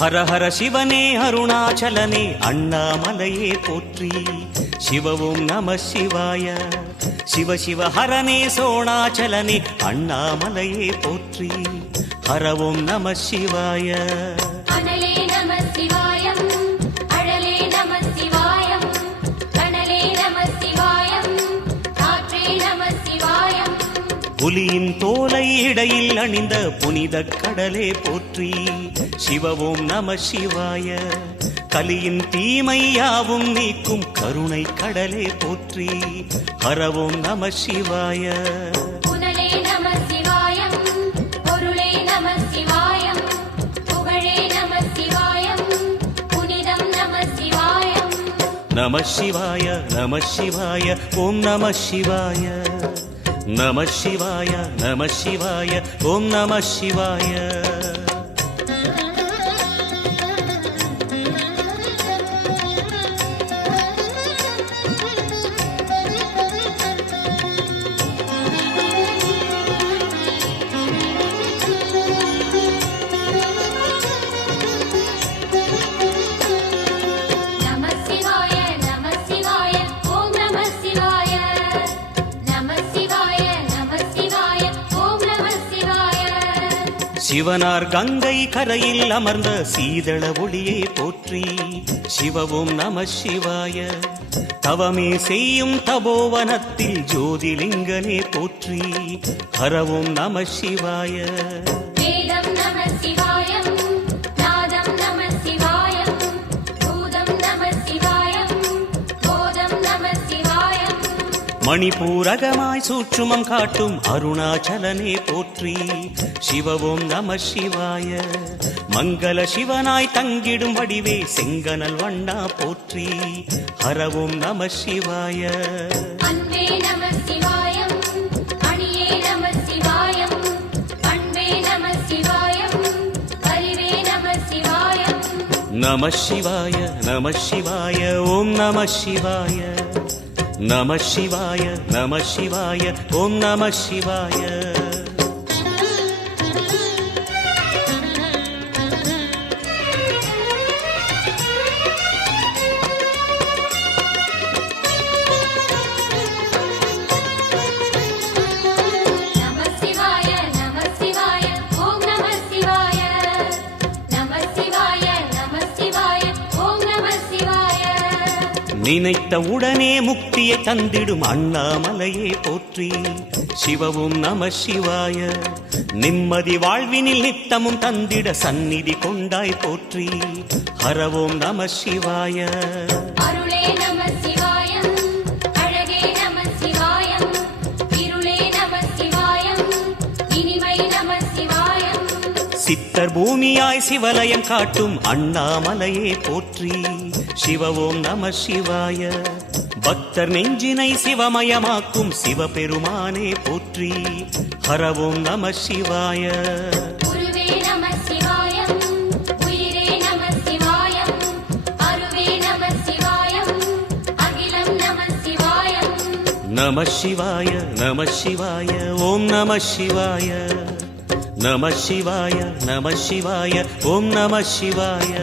ஹர ஹர சிவனே அருணாச்சலனே அண்ணாமலையே போற்றி. சிவவும் நம சிவாய. சிவ சிவ ஹரனே சோணாச்சலனே அண்ணாமலையே போற்றி. ஹரவும் நம சிவாய. அனலே நம சிவாயம், அழலே நம சிவாயம், கனலே நம சிவாயம், காற்றே நம சிவாயம். புலியின் தோலை இடையில் அணிந்த புனித கடலே போற்றி. சிவவும் நம சிவாய. கலியின் தீமையாவும் நீக்கும் கருணை கடலே போற்றி. ஹரவும் நம சிவாய. புனலே நம சிவாயம், பொருளே நம சிவாயம், புகழே நம சிவாயம், புனிதம் நம சிவாயம். நம சிவாய நம சிவாய ஓம் நம சிவாய. நம சிவாய நம சிவாய ஓம் நம சிவாய. சிவனார் கங்கை கரையில் அமர்ந்த சீதள ஒளியே போற்றி. சிவவும் நம சிவாய. தவமே செய்யும் தபோவனத்தில் ஜோதிலிங்கனே போற்றி. ஹரவும் நம சிவாய. வேதம் நம சிவாயம், நாதம் நம சிவாயம், பூதம் நம சிவாயம், போதம் நம சிவாயம். மணிபூரகமாய் சூட்சுமம் காட்டும் அருணாச்சலனே போற்றி. சிவவும் நம சிவாய. மங்கள சிவனாய் தங்கிடும் வடிவே செங்கனல் வண்ணா போற்றி. ஹரவும் நம சிவாய. அன்பே நம சிவாயம், அணியே நம சிவாயம், அன்பே நம சிவாயம், அறிவே நம சிவாயம். நம சிவாய நம சிவாய ஓம் நம சிவாய. நம சிவாய நம சிவாய ஓம் நம சிவாய. நினைத்த உடனே முக்தியை தந்திடும் அண்ணாமலையே போற்றி. சிவவும் நம சிவாய. நிம்மதி வாழ்வினில் நித்தமும் தந்திட சந்நிதி கொண்டாய் போற்றி. ஹரவும் நம சிவாய. அருளே நம சிவாயம், அழகே நம சிவாயம், இருளே நம சிவாயம், இனிமை நம சிவாயம். சித்தர் பூமியாய் சிவலயம் காட்டும் அண்ணாமலையே போற்றி. சிவவும் நம சிவாய. பக்தர் நெஞ்சினை சிவமயமாக்கும் சிவபெருமானே போற்றி. ஹரவும் நம சிவாய. குருவே நம சிவாயம், உயிரே நம சிவாயம், அருவே நம சிவாயம், அகிலம் நம சிவாயம். நம சிவாய நம சிவாய ஓம் நம சிவாய. நம சிவாய நம சிவாய ஓம் நம சிவாய.